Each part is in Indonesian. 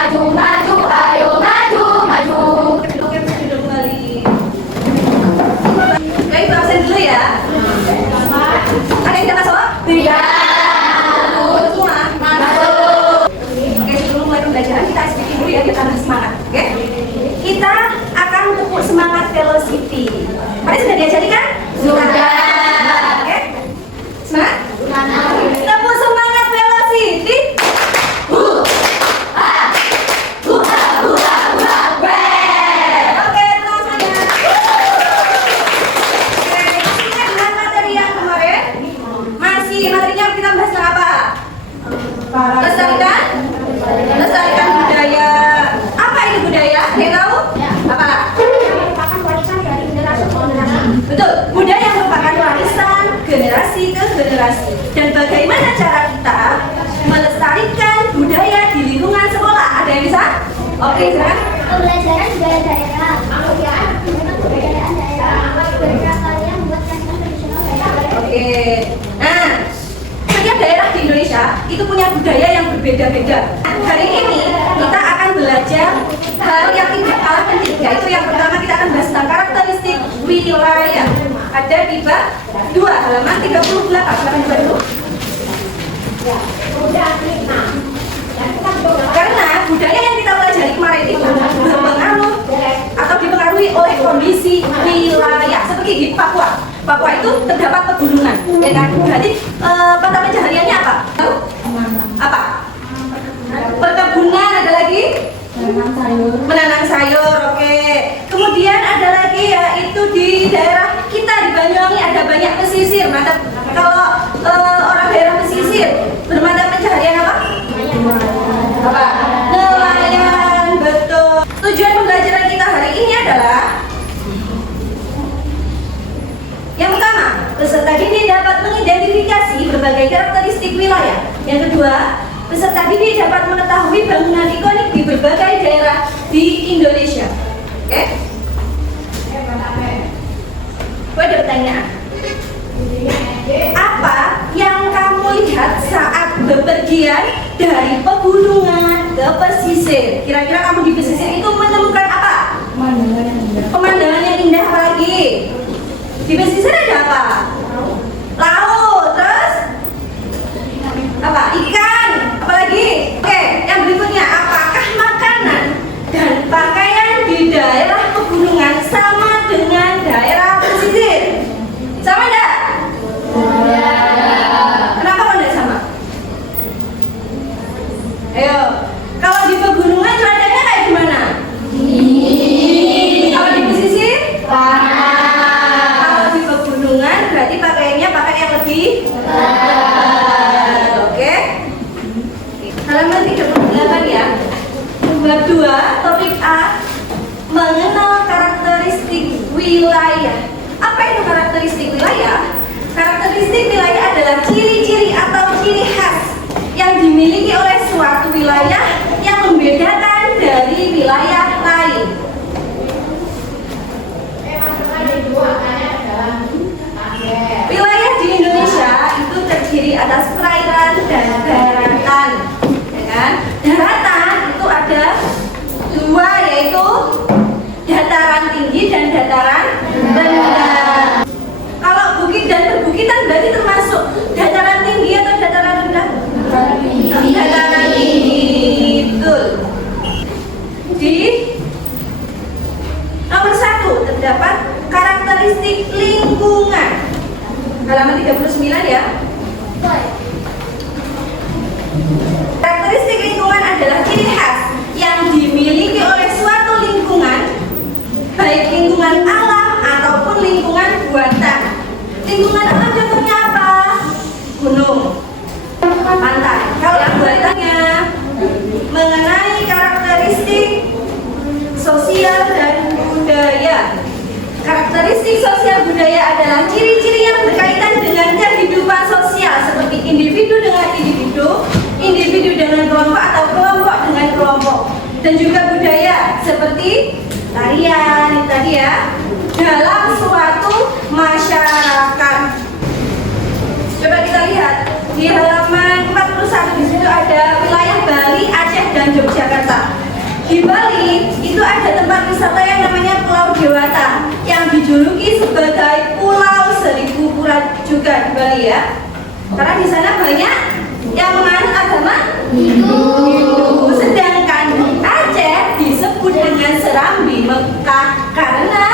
maju, maju, ayo maju, maju. Oke, duduk kembali. Baik, Bu absen dulu ya. Ada yang tidak masuk? Tidak. Masuk semua? Masuk. Oke, sebelum mulai pembelajaran kita sedikit dulu ya, kita tambah semangat. Oke? Kita akan pupuk semangat velocity. Tadi sudah diajari kan? Sudah. Oke? Semangat? Semangat. Tepuk semangat velocity. Oke, terus semuanya. Oke, masih ingat dengan materi yang kemarin? Masih, materinya kita bahas tentang apa? Lestarikan budaya. Apa ini budaya? Ada yang tahu? Apa? Betul, budaya merupakan warisan generasi ke generasi. Dan bagaimana cara kita melestarikan budaya di lingkungan sekolah? Ada yang bisa? Oke, silakan. Pembelajaran budaya daerah, kebudayaan daerah, berkali yang membuat kerajinan tradisional daerah. Oke. Nah, setiap daerah di Indonesia itu punya budaya yang berbeda-beda. Hari ini kita akan belajar hal yang tidak kalah penting, yaitu yang pertama kita akan bahas tentang karakteristik wilayah. Ada di bab 2 halaman 38. Silakan dibuka dulu. Karena budaya yang kita pelajari kemarin itu berpengaruh atau dipengaruhi oleh kondisi wilayah. Seperti di Papua. Papua itu terdapat pegunungan, ya kan? Berarti mata pencahariannya apa? Tahu? Apa? Perkebunan, ada lagi? Menanam sayur, oke. Kemudian ada lagi yaitu di daerah kita di Banyuwangi ada banyak pesisir. Kalau orang daerah pesisir bermata pencaharian apa? Apa? Nelayan, betul. Tujuan pembelajaran kita hari ini adalah yang pertama, peserta didik dapat mengidentifikasi berbagai karakteristik wilayah. Yang kedua, peserta didik dapat mengetahui bangunan ikonik di berbagai daerah di Indonesia. Oke? Gue ada pertanyaan. Apa yang kamu lihat saat bepergian dari pegunungan ke pesisir? Kira-kira kamu di pesisir itu menemukan apa? Pemandangan yang indah apa lagi? Di pesisir ada apa? Laut, terus? Apa? Ikan, apa lagi? Oke, yang berikutnya, apakah makanan dan pakaian di daerah pegunungan sama dengan daerah pesisir? Sama enggak? Kenapa kok enggak sama? Ayo, kalau di pegunungan cuacanya kayak gimana? Kalau di pesisir? Kalau di pegunungan berarti pakaiannya pakai yang lebih oke. Halaman 38 ya. Bab 2, topik A, mengenal karakteristik wilayah. Apa itu karakteristik wilayah? Karakteristik wilayah adalah ciri-ciri atau ciri khas yang dimiliki oleh suatu wilayah yang membedakan dari wilayah lain. Wilayah di Indonesia itu terdiri atas perairan dan daratan, ya kan? Daratan itu ada dua, yaitu dataran tinggi dan dataran rendah. Kalau bukit dan perbukitan berarti termasuk dataran tinggi atau dataran rendah? Dataran tinggi, betul. Di nomor 1 terdapat karakteristik lingkungan. Halaman 39 ya. Karakteristik lingkungan adalah ciri khas yang dimiliki oleh suatu lingkungan, baik lingkungan alam ataupun lingkungan buatan. Lingkungan alam contohnya apa? Gunung, pantai. Kalau yang buatannya mengenai karakteristik sosial dan budaya. Karakteristik sosial budaya adalah ciri-ciri yang berkaitan dengan kehidupan sosial seperti individu dengan individu, individu dengan kelompok atau kelompok dengan kelompok. Dan juga budaya seperti tarian tadi ya, dalam suatu masyarakat. Coba kita lihat di halaman 40. 41 di situ ada wilayah Bali, Aceh, dan Yogyakarta. Di Bali itu ada tempat wisata yang namanya Pulau Dewata yang dijuluki sebagai Pulau Seribu Pura juga di Bali ya. Karena di sana banyak yang menganut agama Hindu. Sedangkan di Aceh disebut dengan Serambi Mekah karena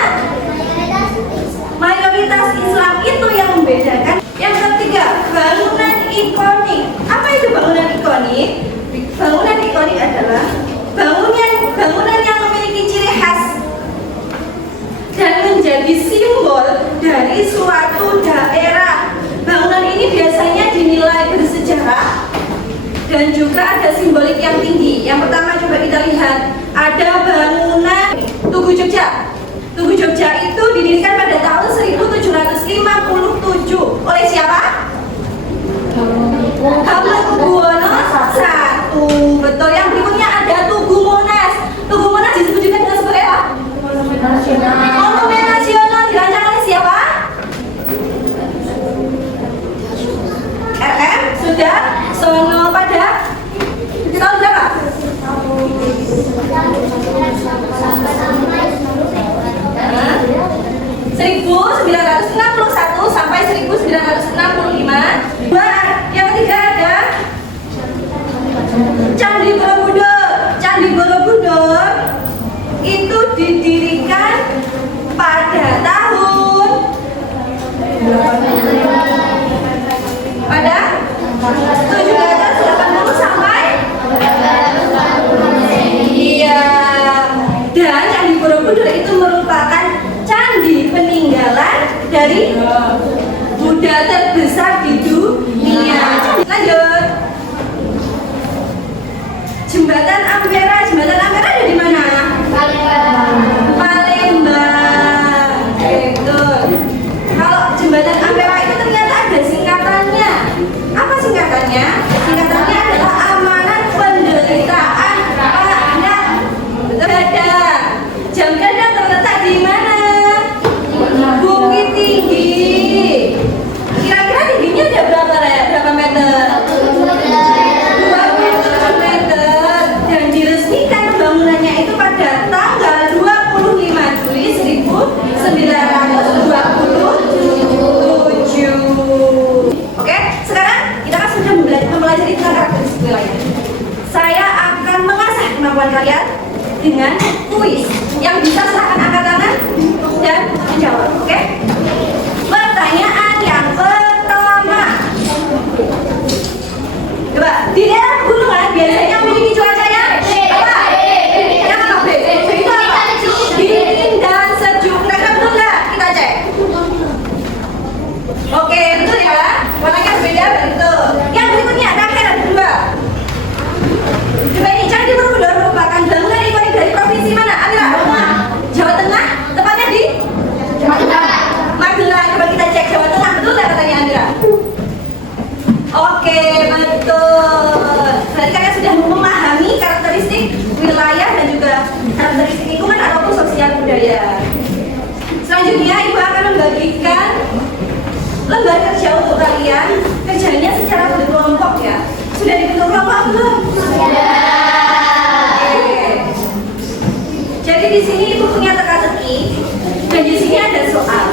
mayoritas Islam itu yang membedakan. Yang ketiga, bangunan ikonik. Apa itu bangunan ikonik? Bangunan ikonik adalah bangunan yang memiliki ciri khas dan menjadi simbol dari suatu daerah. Bangunan ini biasanya dinilai bersejarah dan juga ada simbolik yang tinggi. Yang pertama coba kita lihat, ada bangunan Tugu Jogja. Tugu Jogja itu didirikan pada tahun 1757 oleh siapa? Hamengkubuwono I. Betul. Yang berikutnya ada Tugu Monas. Tugu Monas disebut juga dengan sebagai apa? Monumen Nasional. Dirancang oleh siapa? RM sudah Sono pada tahun berapa? 1961 sampai 1965. Yang ketiga ada Candi Borobudur. Candi Borobudur itu didirikan pada tahun 780 sampai iya. Dan Candi Borobudur itu merupakan candi peninggalan dari Buddha terbesar di dunia. Lanjut. Jembatan Ampera. Jembatan Ampera ada di mana? Palembang. Betul. Kalau Jembatan Ampera itu ternyata ada singkatannya. Apa singkatannya? Singkatannya adalah Amanat Penderitaan Rakyat. Betul ada. Jam gadang terletak di mana? Bukit Tinggi. Kira-kira tingginya ada berapa ya? Berapa meter? 27 meter. Dan diresmikan bangunannya itu pada tanggal 25 Juli 1927. Oke, sekarang kita kan sudah mempelajari tentang karakteristik wilayah. Saya akan mengasah kemampuan kalian dengan kuis yang bisa silahkan angkat tangan dan menjawab. Oke? Pertanyaan yang pertama. Coba, di daerah pegunungan biasanya memiliki cuaca yang apa? Yang apa? B. Itu apa? Dingin dan sejuk. Kira-kira betul nggak? Kita cek. Oke, betul ya. Warnanya berbeda, betul. Yang berikutnya, terakhir ada dua. Coba ini, Candi Borobudur merupakan bangunan ikonik dari provinsi mana? Amira? Jawa Tengah. Tepatnya di? Magelang. Coba kita cek Jawa Tengah. Betul nggak katanya Amira? Oke, betul. Berarti kalian sudah memahami karakteristik wilayah dan juga karakteristik lingkungan ataupun sosial budaya. Selanjutnya, Ibu akan membagikan lembar kerja untuk kalian. Kerjanya secara berkelompok ya. Sudah dibentuk kelompok belum? Jadi di sini Ibu punya teka-teki dan di sini ada soal,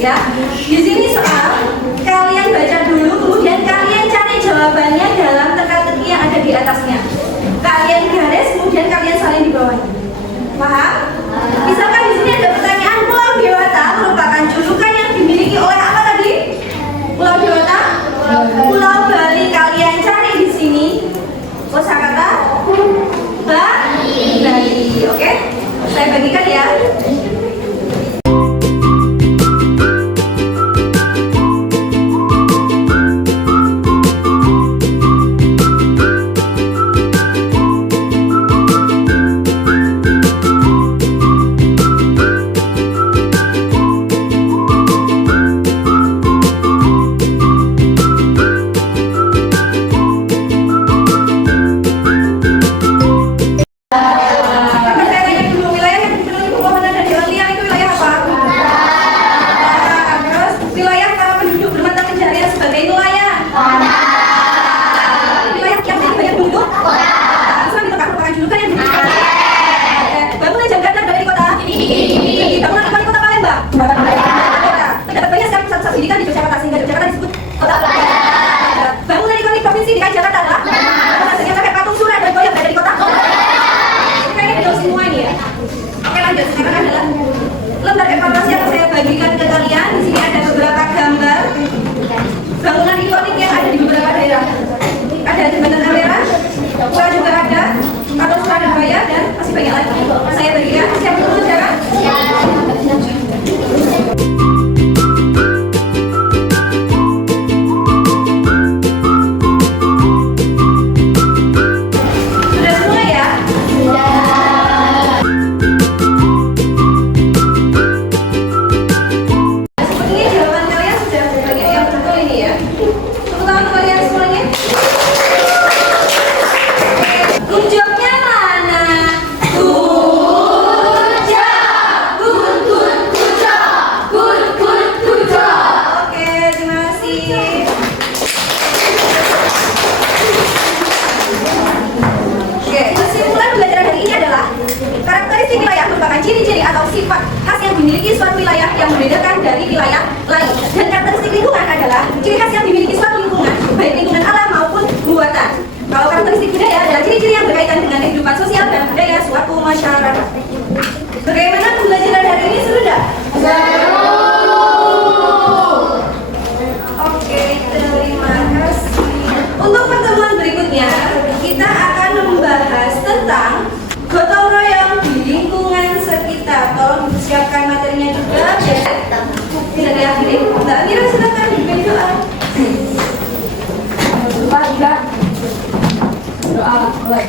ya. Di sini soal, kalian baca dulu, kemudian kalian cari jawabannya dalam teka-teki yang ada di atasnya. Kalian garis, kemudian kalian salin di bawahnya. Paham? Misalkan di sini ada pertanyaan, Pulau Dewata merupakan julukan yang dimiliki oleh apa tadi? Pulau Dewata? Pulau Bali. Kalian cari di sini kosakata Bali. Oke? Saya bagikan ya. siapkan materinya juga biar tidak diakhiri. Mbak Mira silakan pimpin doa. Lupa juga doa mulai.